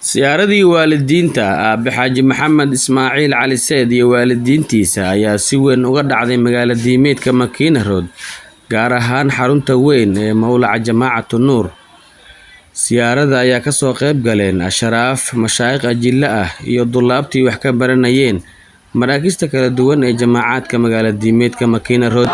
siyaaradii waalidiinta Aabe Xaaji Maxamed Ismaaciil Cali Seyd iyo waalidiintiisa ayaa si weyn uga dhacday magaalada diimeedka Makiina Road, gaar ahaan xarunta weyn ee Mawlaca Jamaacatu Nuur. Siyaarada ayaa ka soo qayb galeen ashraaf, mashaayikh ajille ah iyo dullaabtii wax ka baranayeen maraakista kala duwan ee jamaacadka magaalada diimeedka Makiina Road.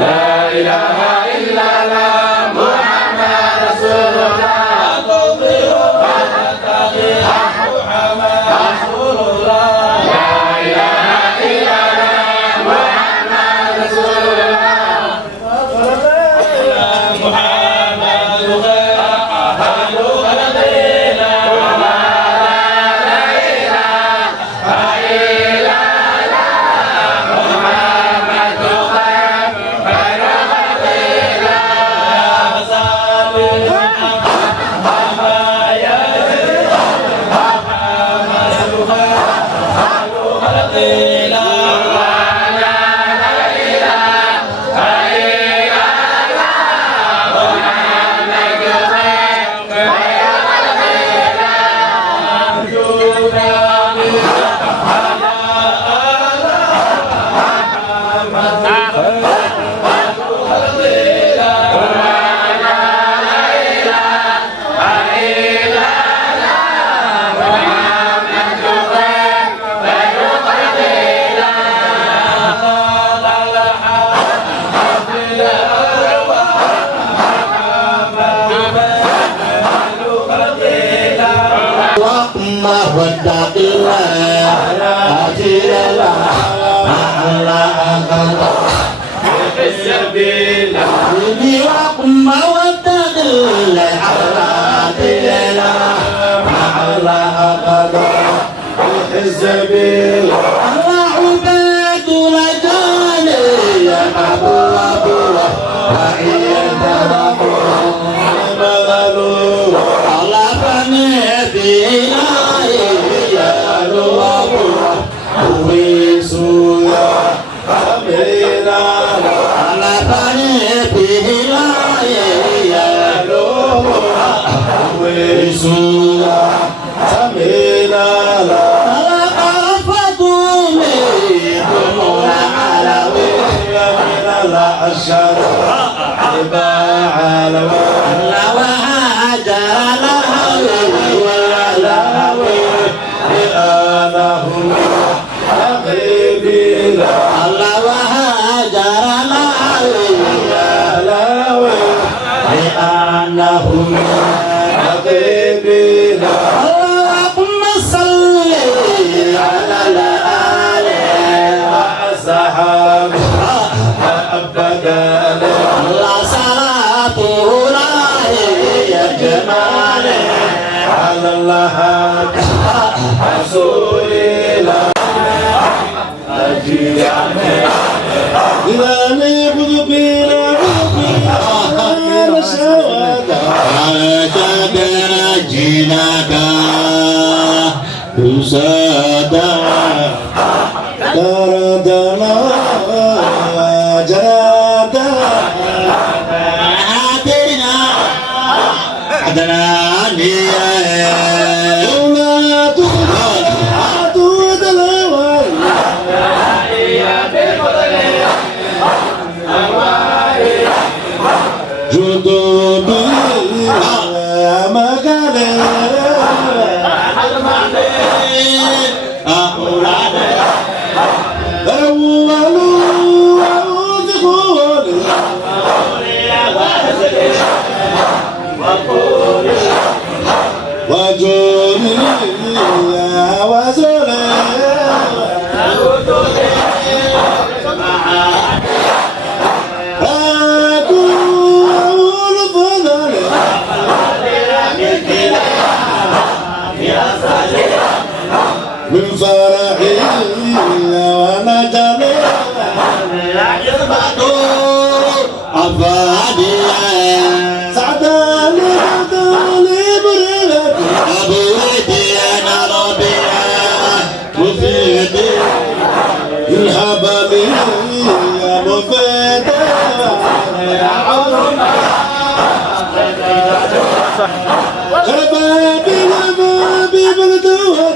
لا إله السبيل وقم واتقل العراقيل مع الله قدر السبيل الله عباد رجالي يا محبوب وعيد مغلوب الله فني في يا رب ويسوع أمينا على طريقه لا يلوم ويسوع أمينا على فضومي دموع على من الأشهر عباء على وهاجر لهوي ولهوي لأنهم الله وهاجر لهوي لأنهم حبيبي اللهم صل على الآل والصحاب أبدا الله صلاته يا جمال على الله رسول الله إذا نبض بلا شهادة جيناك وسادا تردنا جرادا عادنا عدنا ليه من فرحي ونجمي عفاني سعداني بدالي بريدي أبويدي أنا ربي مفيدي الهبلي يا مفيدي شبابي لبابي بلدوها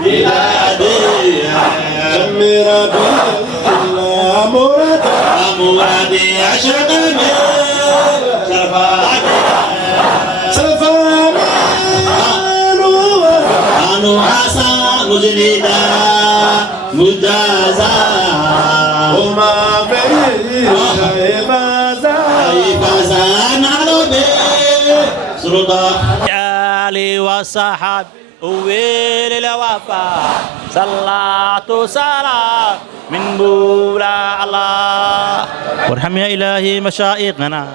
بلادي شمي ربي مرادي عشقني سلفاني أنو عسى مجنينا مجازا وما بي فازا نعلو بي سرطة آلي وصحاب وويل الوفا صلاة سلام من بولا الله وارحم يا إلهي مشايخنا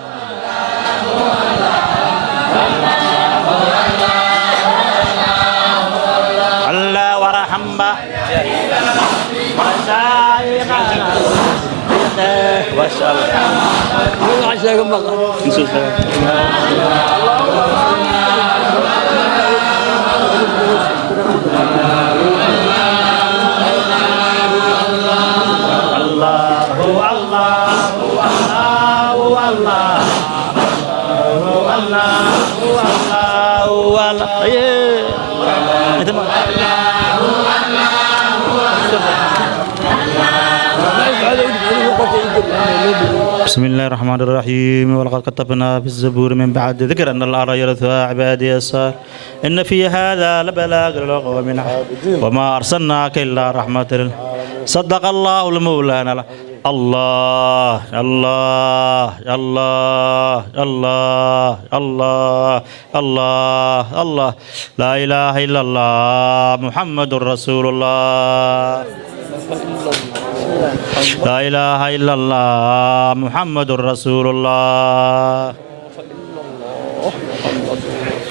الله وارحم مشايخنا بسم الله الرحمن الرحيم ولقد كتبنا في الزبور من بعد ذكر أن الأرض يرثها عبادي الصالحين إن في هذا لبلاغ لقوم عابدين وما أرسلناك إلا رحمة صدق الله المولانا الله الله الله الله الله الله الله لا إله إلا الله محمد رسول الله لا إله إلا الله محمد رسول الله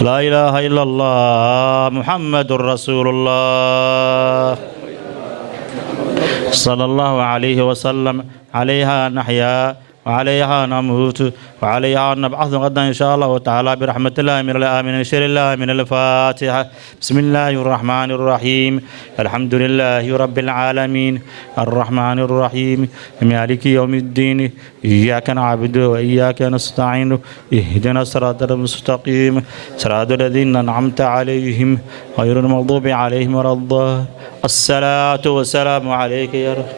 لا إله إلا الله محمد رسول الله صلى الله عليه وسلم عليها نحيا وعليها نموت وعليها نبعث غدا إن شاء الله تعالى برحمة الله من الآمين شر الله من الفاتحة بسم الله الرحمن الرحيم الحمد لله رب العالمين الرحمن الرحيم مالك يوم الدين إياك نعبد وإياك نستعين اهدنا الصراط المستقيم صراط الذين أنعمت عليهم غير المغضوب عليهم ولا الضالين الصلاة والسلام عليك يا رب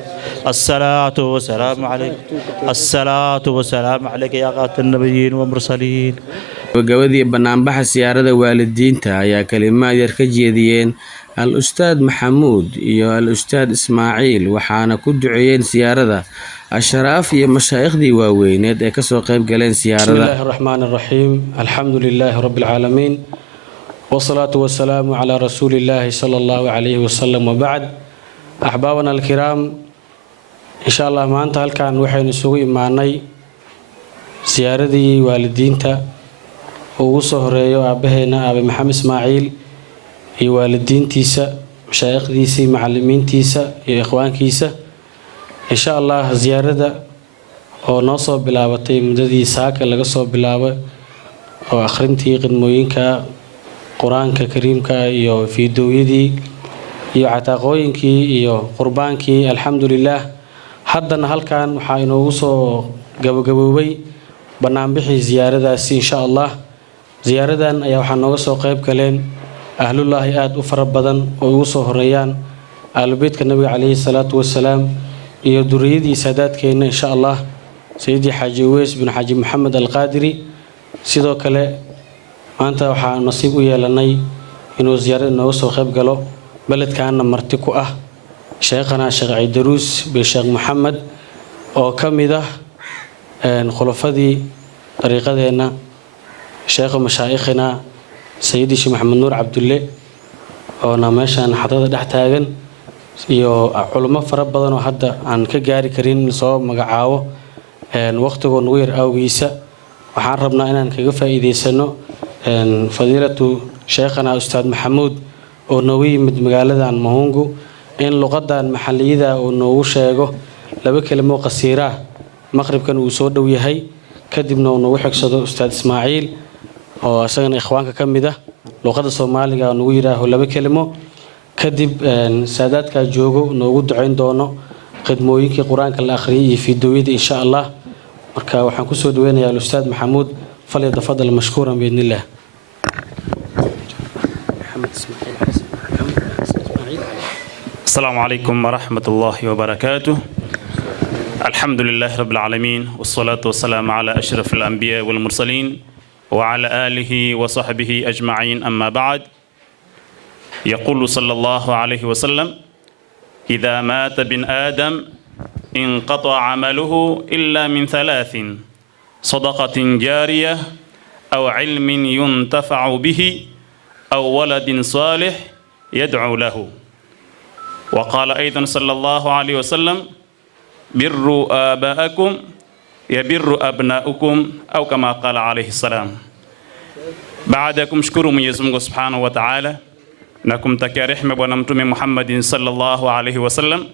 الصلاة والسلام عليك الصلاة والسلام عليك يا خاتم النبيين والمرسلين. gabagabadii banaanbaxa siyaarada waalidiinta ayaa kalimaad yar ka jeediyeen al-ustaad maxamuud iyo al-ustaad ismaaciil waxaana ku duceeyeen siyaarada asharaaf iyo mashaayikhdii waaweyneed ee kasoo qayb galeen siyaarada. bismillaahi raxmaani raxiim alxamdulilaahi rabbil caalamiin wasalaatu wasalaamu calaa rasuulillaahi sala allahu calayhi wasalam wabacd. axbaabana alkiraam, insha allah maanta halkan waxaynu isugu imaanay siyaaradii waalidiinta oo ugu soo horeeyo aabbaheena aabe maxamed ismaaciil iyo waalidiintiisa, mashaayikhdiisii, macallimiintiisa iyo ikhwaankiisa. insha allah ziyaarada oo noo soo bilaabatay muddadii saaka laga soo bilaabo oo akhrintii qidmooyinka qur-aanka kariimka iyo fiidooyadii iyo cataaqooyinkii iyo qurbaankii, alxamdulilaah. haddana halkan waxaa inoogu soo gabagaboobay banaanbixii ziyaaradaasi. insha allah ziyaaradan ayaa waxaa nooga soo qayb galeen ahlullaahi aada u fara badan oo ugu soo horeeyaan aalubeydka nabiga calayhi salaatu wasalaam iyo duriyadii saadaadkeenna insha allah sayidii xaaji uweys bin xaaji maxamed alqaadiri. sidoo kale maanta waxaa nasiib u yeelanay inuu ziyaarada nooga soo qayb galo beledkaana marti ku ah sheekhana sheekh ciidaruus bin sheekh maxamed oo ka mid ah khulafadii dariiqadeenna, sheekha mashaayikhina sayidii sheekh maxamed nuur cabdulle oona meeshaan xadrada dhex taagan, iyo culummo fara badan oo hadda aan ka gaari karin soo magacaabo waqtigoo nagu yar awgiisa. waxaan rabnaa inaan kaga faa'iidaysano fadiilatu sheekhana ustaad maxamuud oo noogu yimid magaaladan mahungu in luqadan maxaliyada uu noogu sheego laba kelimo qasiiraah. maqribkan uu soo dhow yahay, kadibna uu noogu xigsado ustaad ismaaciil oo isagana ikhwaanka ka mid ah, luqada soomaaliga noogu yidhaaho laba kelimo, kadib saadaadkaa joogo noogu ducayn doono khidmooyinkii qur-aanka la akhriyay iyo fiidooyadii insha allah. marka waxaan kusoo dhaweynayaa al-ustaad maxamuud, falyatafadal mashkuuran biidnillaah. السلام عليكم ورحمة الله وبركاته. الحمد لله رب العالمين والصلاة والسلام على أشرف الأنبياء والمرسلين وعلى آله وصحبه أجمعين، أما بعد. يقول صلى الله عليه وسلم: إذا مات ابن آدم انقطع عمله إلا من ثلاث: صدقة جارية أو علم ينتفع به أو ولد صالح يدعو له. وقال أيضا صلى الله عليه وسلم: بروا آباءكم يبر أبناؤكم، أو كما قال عليه السلام. بعدكم شكروا من يزمه سبحانه وتعالى نكم تكارحم ونمتم محمد صلى الله عليه وسلم.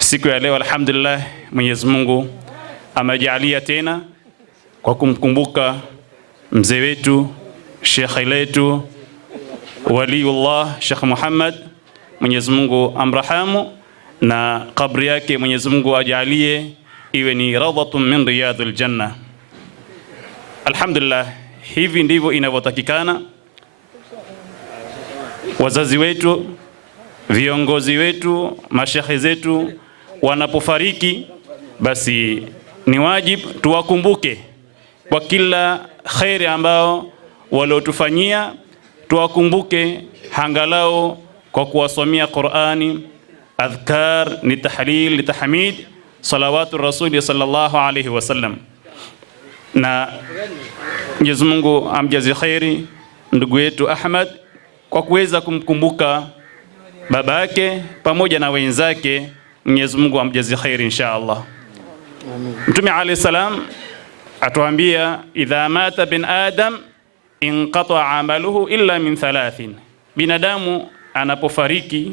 siku ya leo alhamdulillah Mwenyezi Mungu amejalia tena kwa kumkumbuka mzee wetu shekhi letu waliullah Sheikh Muhammad, Mwenyezi Mungu amrahamu na kabri yake Mwenyezi Mungu ajalie iwe ni rawdatun min riyadil janna. Alhamdulillah, hivi ndivyo inavyotakikana wazazi wetu, viongozi wetu, mashekhi zetu wanapofariki, basi ni wajib tuwakumbuke kwa kila khairi ambao waliotufanyia, tuwakumbuke hangalao kwa kuwasomea Qur'ani adhkar, ni tahlil, ni tahmid, salawatu rasuli sallallahu alayhi wasallam. Na Mwenyezi Mungu amjazi khairi ndugu yetu Ahmad kwa kuweza kumkumbuka baba yake pamoja na wenzake. Mwenyezi Mungu amjazi khairi insha Allah. Mtume alayhi salam atuambia, idha mata bin adam inqata amaluhu illa min thalathin, binadamu anapofariki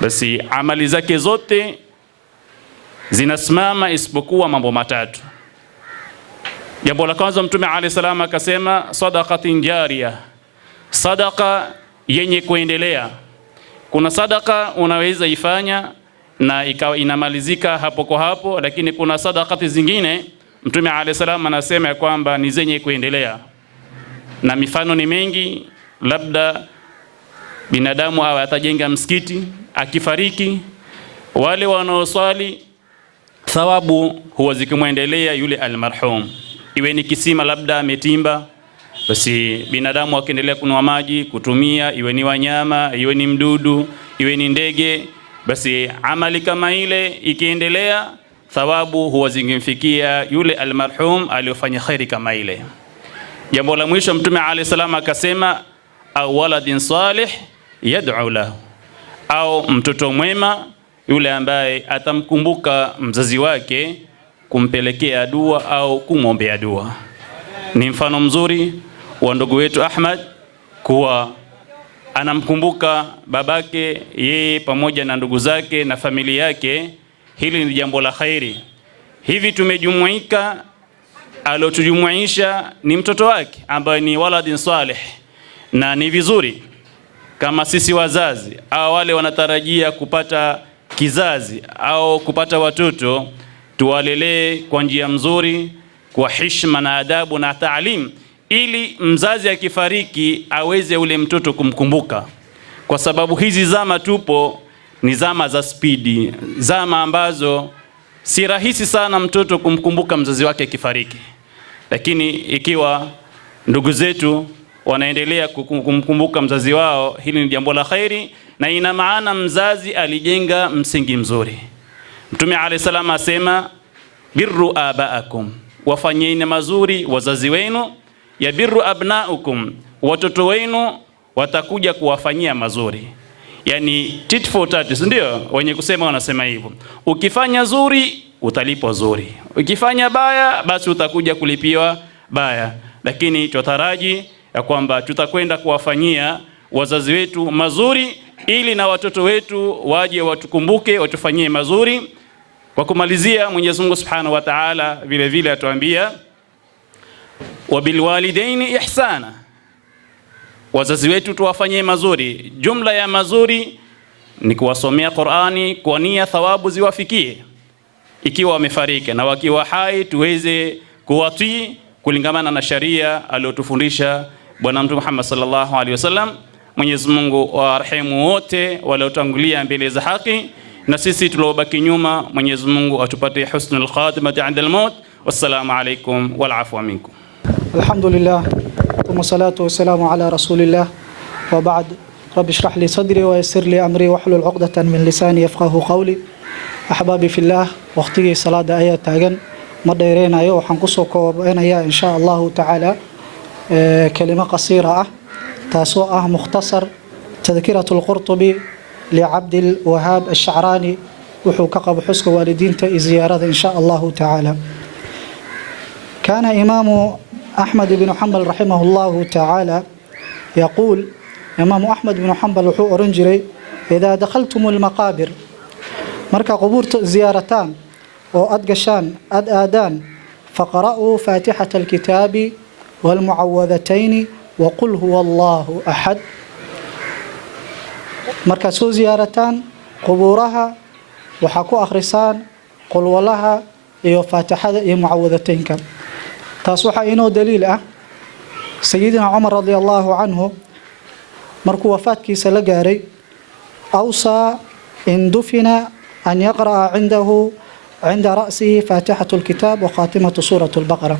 basi amali zake zote zinasimama isipokuwa mambo matatu. Jambo la kwanza, Mtume alayhi salam akasema, sadaqatin jariya, sadaqa yenye kuendelea. Kuna sadaqa unaweza ifanya na ikawa inamalizika hapo kwa hapo, lakini kuna sadaqati zingine Mtume alayhi salam anasema ya kwamba ni zenye kuendelea, na mifano ni mengi. Labda binadamu atajenga msikiti, akifariki wale wanaoswali thawabu huwa zikimwendelea yule almarhum. Iwe ni kisima labda ametimba, basi binadamu akiendelea kunwa maji kutumia, iwe ni wanyama, iwe ni mdudu, iwe ni ndege, basi amali kama ile ikiendelea, thawabu huwa zingimfikia yule almarhum aliyofanya khairi kama ile. Jambo la mwisho, Mtume alayhi salam akasema, au waladin salih yad'u lahu, au mtoto mwema yule ambaye atamkumbuka mzazi wake kumpelekea dua au kumwombea dua. Ni mfano mzuri wa ndugu wetu Ahmad kuwa anamkumbuka babake yeye pamoja na ndugu zake na familia yake. Hili ni jambo la khairi. Hivi tumejumuika, alotujumuisha ni mtoto wake ambaye ni waladin salih, na ni vizuri kama sisi wazazi au wale wanatarajia kupata kizazi au kupata watoto, tuwalelee kwa njia mzuri, kwa heshima na adabu na taalim, ili mzazi akifariki aweze ule mtoto kumkumbuka. Kwa sababu hizi zama tupo ni zama za spidi, zama ambazo si rahisi sana mtoto kumkumbuka mzazi wake akifariki. Lakini ikiwa ndugu zetu wanaendelea kumkumbuka mzazi wao, hili ni jambo la khairi, na ina maana mzazi alijenga msingi mzuri. Mtume alayhi salam asema, birru abaakum, wafanyeni mazuri wazazi wenu, ya birru abnaukum, watoto wenu watakuja kuwafanyia mazuri. Yani tit for tat, ndio wenye kusema wanasema hivyo. Ukifanya zuri utalipwa zuri, ukifanya baya basi utakuja kulipiwa baya. Lakini tutaraji ya kwamba tutakwenda kuwafanyia wazazi wetu mazuri, ili na watoto wetu waje watukumbuke, watufanyie mazuri. Kwa kumalizia, Mwenyezi Mungu Subhanahu wa Ta'ala vile vile atuambia, wabilwalidaini ihsana, wazazi wetu tuwafanyie mazuri. Jumla ya mazuri ni kuwasomea Qur'ani kwa nia thawabu ziwafikie ikiwa wamefariki, na wakiwa hai tuweze kuwatii kulingamana na sharia aliyotufundisha Bwana Mtume Muhammad sallallahu alaihi wasallam. Mwenyezi Mungu warehemu wote waliotangulia mbele za haki, na sisi tuliobaki nyuma, Mwenyezi Mungu atupatie husnul khatimati 'inda al-maut. Wassalamu alaykum wal afwa minkum. Alhamdulillah, thumma salatu wassalamu ala rasulillah, wa ba'd. Rabbi shrah li sadri wa yassir li amri wahlul 'uqdatan min lisani yafqahu qawli. Ahbabi fillah, waqtigii salaada ayaa taagan, ma dheereenayo. Waxaan ku soo koobanayaa insha Allah ta'ala kalima qasiira ah, taasoo ah mukhtasar tadhkiratul Qurtubi li Abdul Wahhab Ash-Sha'rani, wuxuu ka qabo xuska waalidiinta iyo ziyaarada insha Allah ta'ala. Kana Imam Ahmad ibn Hanbal rahimahullah ta'ala يقول, Imam Ahmad ibn Hanbal wuxuu oran jiray, إذا دخلتم المقابر, marka qubuurta ziyaarataan oo aad gashaan aad aadaan, faqra'u faatixata alkitaabi walmucawadatayn wa qul huwa allahu axad. markaad soo ziyaarataan qubuuraha waxaa ku akhrisaan qulwalaha iyo faatixada iyo mucawadataynka. taas waxaa inoo daliil ah sayidina Umar radiyallahu anhu markuu wafaadkiisa la gaaray, awsaa in dufina أن يقرأ عند رأسه فاتحة الكتاب وخاتمة سورة البقرة.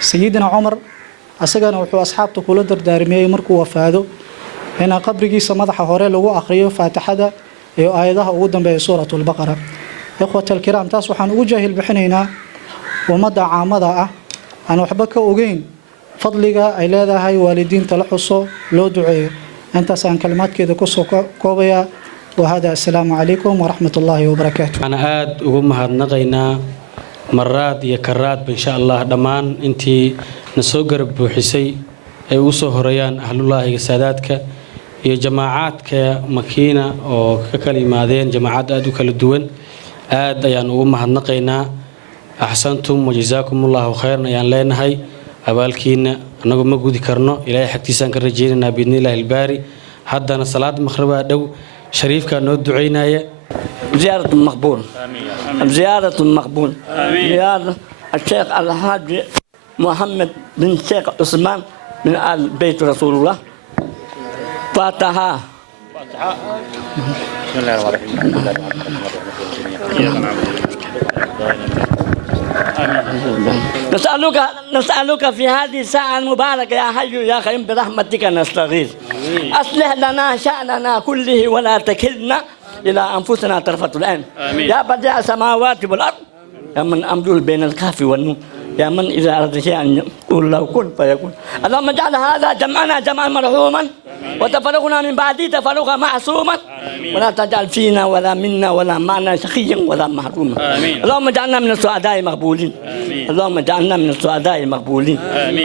سيدنا عمر أسجنا وحو أصحابته كل دردارمي مركو وفاده هنا قبرجي سمضح هوري لو أخريه فاتحة iyo aayadaha ugu dambeeya suuratul baqara ikhwatal kiraam taas waxaan ugu jaahil bixinaynaa ummadda caamada ah aan waxba ka ogeyn fadliga ay leedahay waalidiinta la xuso loo duceeyo intaas aan kalimaadkeeda ku soo koobaya وهذا السلام عليكم ورحمة الله وبركاته أنا آد وجمهد نقينا مرات يكرات إن شاء الله دمان أنتي نسوقر بحسي وصو هريان أهل الله ساداتك يا جماعات كمكينة أو ككلماتين جماعات آدو كالدون آد يعني وجمهد نقينا أحسنتم وجزاكم الله خيرا يعني لين هاي أبالكينا نقول مجود كرنا إلى حكتي سانكر رجينا بإذن الله الباري حتى أنا صلاة مغربة دو شريف كان ندعينا زيارة مقبول زيارة مقبول زيارة الشيخ الحاج محمد بن الشيخ عثمان من آل بيت رسول الله فاتحة بسم الله الرحمن الرحيم نسألك في هذه الساعة المباركة يا حي يا قيوم برحمتك نستغيث أصلح لنا شأننا كله ولا تكلنا إلى أنفسنا طرفة العين يا بديع السماوات والأرض يا من أمدل بين الكاف والنون يا من إذا أردت شيئا يقول له كن فيكون اللهم اجعل هذا جمعنا جمعا مرحوما وتفرقنا من بعده تفرقا معصوما ولا تجعل فينا ولا منا ولا معنا شقيا ولا محروما اللهم اجعلنا من السعداء مقبولين اللهم اجعلنا من السعداء مقبولين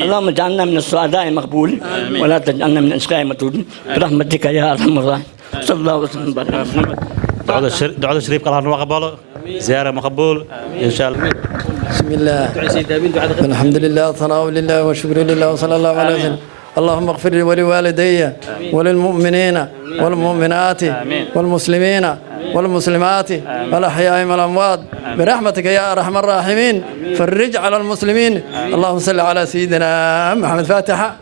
اللهم اجعلنا من السعداء مقبولين ولا تجعلنا من الاشقاء مطرودين برحمتك يا ارحم الراحمين صلى الله وسلم على محمد دعاء الشريف قال الله قبله زيارة مقبول إن شاء الله. بسم الله الحمد لله ثناء لله وشكر لله وصلى الله عليه وسلم. اللهم اغفر لي ولوالدي وللمؤمنين والمؤمنات والمسلمين والمسلمات والأحياء والأموات برحمتك يا أرحم الراحمين فرج على المسلمين اللهم صل على سيدنا محمد فاتحة